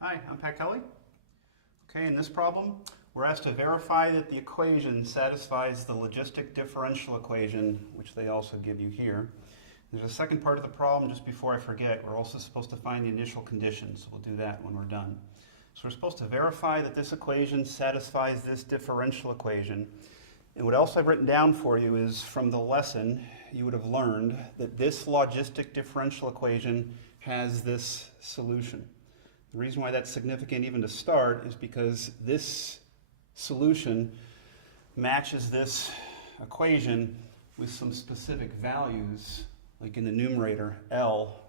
Hi, I'm Pat Kelly. Okay, in this problem, we're asked to verify that the equation satisfies the logistic differential equation, which they also give you here. There's a second part of the problem, just before I forget. We're also supposed to find the initial conditions, so we'll do that when we're done. So we're supposed to verify that this equation satisfies this differential equation. And what else I've written down for you is from the lesson, you would have learned that this logistic differential equation has this solution. The reason why that's significant even to start is because this solution matches this equation with some specific values, like in the numerator, L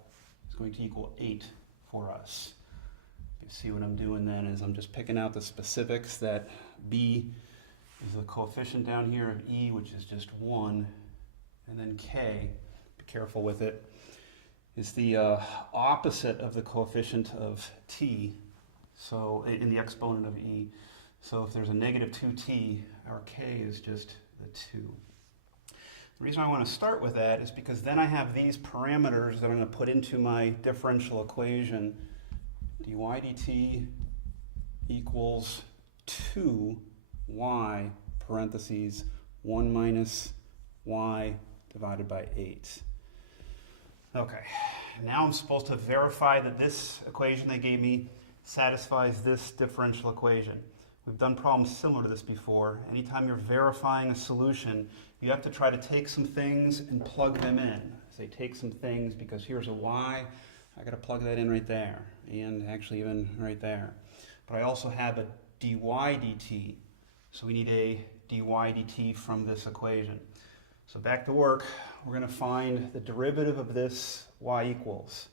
is going to equal 8 for us. You see what I'm doing then is I'm just picking out the specifics that B is the coefficient down here of E, which is just 1, and then K, be careful with it, is the opposite of the coefficient of T, so in the exponent of E. So if there's a negative 2T, our K is just the 2. The reason I want to start with that is because then I have these parameters that I'm going to put into my differential equation. dy dt equals 2y parentheses 1 minus y divided by 8. Okay, now I'm supposed to verify that this equation they gave me satisfies this differential equation. We've done problems similar to this before. Anytime you're verifying a solution, you have to try to take some things and plug them in. Say take some things because here's a y, I got to plug that in right there, and actually even right there. But I also have a dy dt, so we need a dy dt from this equation. So back to work, we're going to find the derivative of this y equals.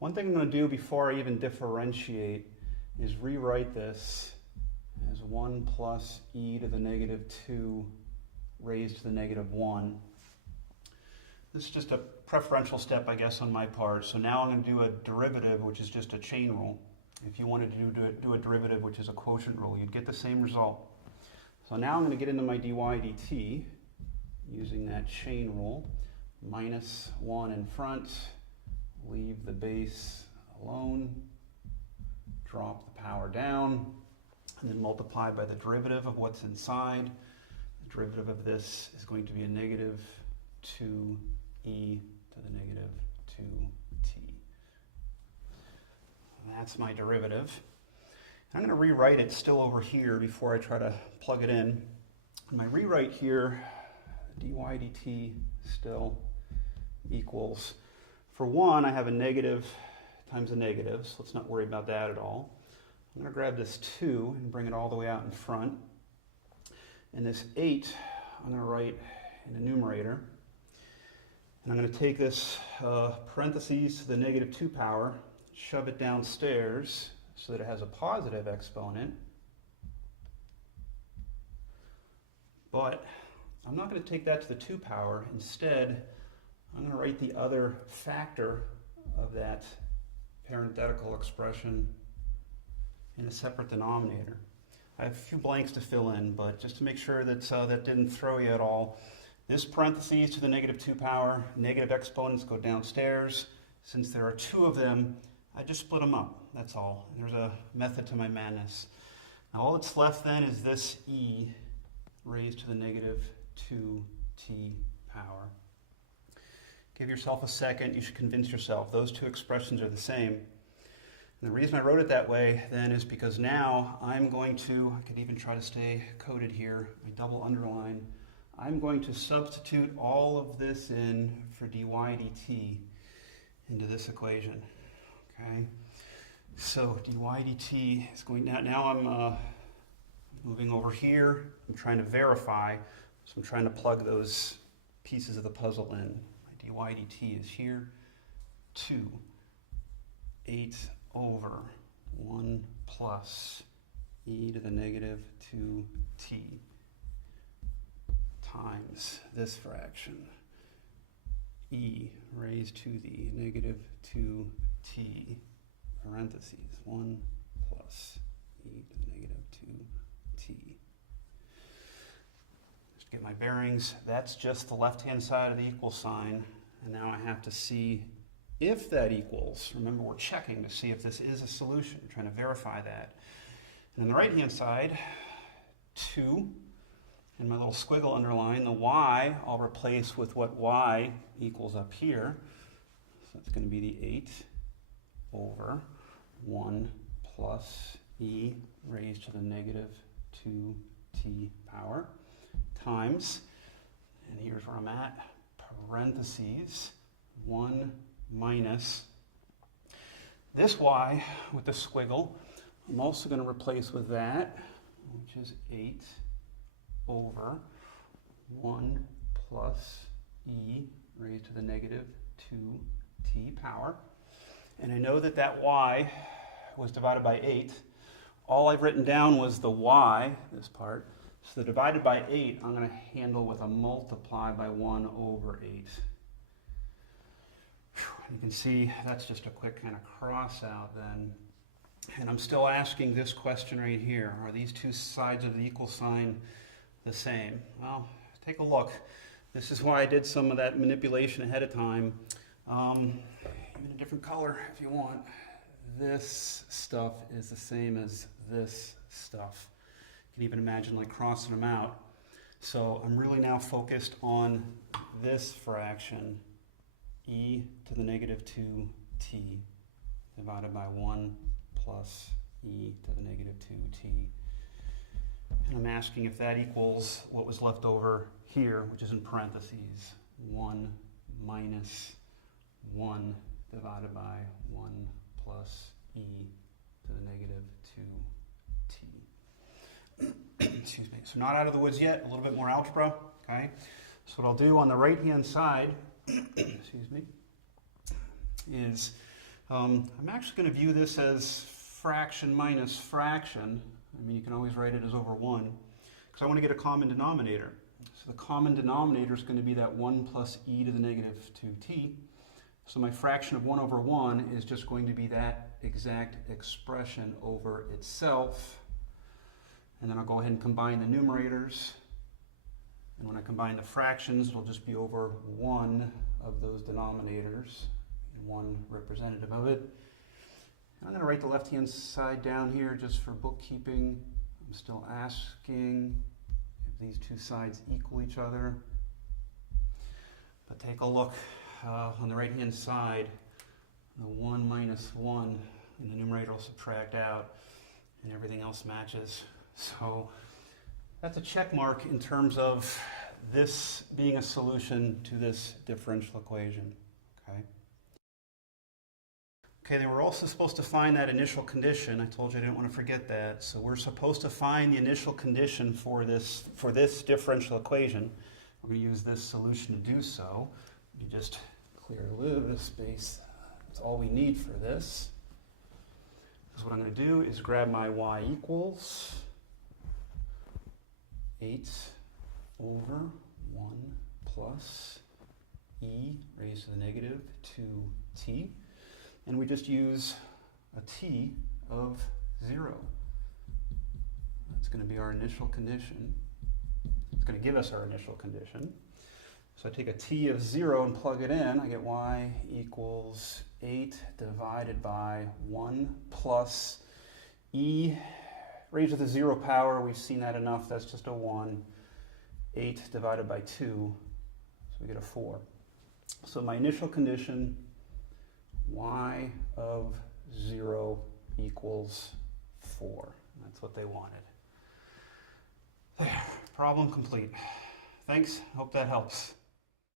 One thing I'm going to do before I even differentiate is rewrite this as 1 plus e to the negative 2 raised to the negative 1. This is just a preferential step, I guess, on my part. So now I'm going to do a derivative, which is just a chain rule. If you wanted to do a derivative, which is a quotient rule, you'd get the same result. So now I'm going to get into my dy dt using that chain rule. Minus 1 in front, leave the base alone, drop the power down, and then multiply by the derivative of what's inside. The derivative of this is going to be a negative 2e to the negative 2t. And that's my derivative. I'm going to rewrite it still over here before I try to plug it in. My rewrite here, dy dt still equals, for 1 I have a negative times a negative, so let's not worry about that at all. I'm going to grab this 2 and bring it all the way out in front. And this 8 I'm going to write in the numerator. And I'm going to take this parentheses to the negative 2 power, shove it downstairs so that it has a positive exponent. But I'm not going to take that to the 2 power. Instead, I'm going to write the other factor of that parenthetical expression in a separate denominator. I have a few blanks to fill in, but just to make sure that that didn't throw you at all, this parentheses to the negative 2 power, negative exponents go downstairs. Since there are 2 of them, I just split them up, that's all. There's a method to my madness. Now all that's left then is this e raised to the negative 2t power. Give yourself a second, you should convince yourself those 2 expressions are the same. And the reason I wrote it that way then is because now I'm going to, I could even try to stay coded here, my double underline, I'm going to substitute all of this in for dy dt into this equation. Okay, so dy dt is going, now I'm moving over here, I'm trying to verify, so I'm trying to plug those pieces of the puzzle in. My dy dt is here, 2, 8 over 1 plus e to the negative 2t times this fraction, e raised to the negative 2t, parentheses, 1 plus e to the negative 2t. Just get my bearings. That's just the left-hand side of the equal sign. And now I have to see if that equals, remember we're checking to see if this is a solution, trying to verify that. And on the right-hand side, 2, and my little squiggle underline, the y I'll replace with what y equals up here. So it's going to be the 8 over 1 plus e raised to the negative 2t power times, and here's where I'm at, parentheses, 1 minus this y with the squiggle. I'm also going to replace with that, which is 8 over 1 plus e raised to the negative 2t power. And I know that that y was divided by 8. All I've written down was the y, this part. So the divided by 8, I'm going to handle with a multiply by 1 over 8. You can see that's just a quick kind of cross out then. And I'm still asking this question right here. Are these two sides of the equal sign the same? Well, take a look. This is why I did some of that manipulation ahead of time. Even a different color if you want. This stuff is the same as this stuff. You can even imagine like crossing them out. So I'm really now focused on this fraction, e to the negative 2t divided by 1 plus e to the negative 2t. And I'm asking if that equals what was left over here, which is in parentheses, 1 minus 1 divided by 1 plus e to the negative 2t. Excuse me. So not out of the woods yet, a little bit more algebra, okay? So what I'll do on the right-hand side, excuse me, is I'm actually going to view this as fraction minus fraction. I mean, you can always write it as over 1, because I want to get a common denominator. So the common denominator is going to be that 1 plus e to the negative 2t. So my fraction of 1 over 1 is just going to be that exact expression over itself. And then I'll go ahead and combine the numerators. And when I combine the fractions, it'll just be over one of those denominators, and one representative of it. And I'm going to write the left-hand side down here just for bookkeeping. I'm still asking if these two sides equal each other. But take a look on the right-hand side. The 1 minus 1 in the numerator will subtract out, and everything else matches. So that's a check mark in terms of this being a solution to this differential equation. Okay, they were also supposed to find that initial condition. I told you I didn't want to forget that. So we're supposed to find the initial condition for this differential equation. We're going to use this solution to do so. You just clear a little bit of space. That's all we need for this. So what I'm going to do is grab my y equals 8 over 1 plus e raised to the negative 2t. And we just use a t of 0. That's going to be our initial condition. It's going to give us our initial condition. So I take a t of 0 and plug it in. I get y equals 8 divided by 1 plus e raised to the 0 power. We've seen that enough. That's just a 1. 8 divided by 2. So we get a 4. So my initial condition, y of 0 equals 4. That's what they wanted. There, problem complete. Thanks, hope that helps.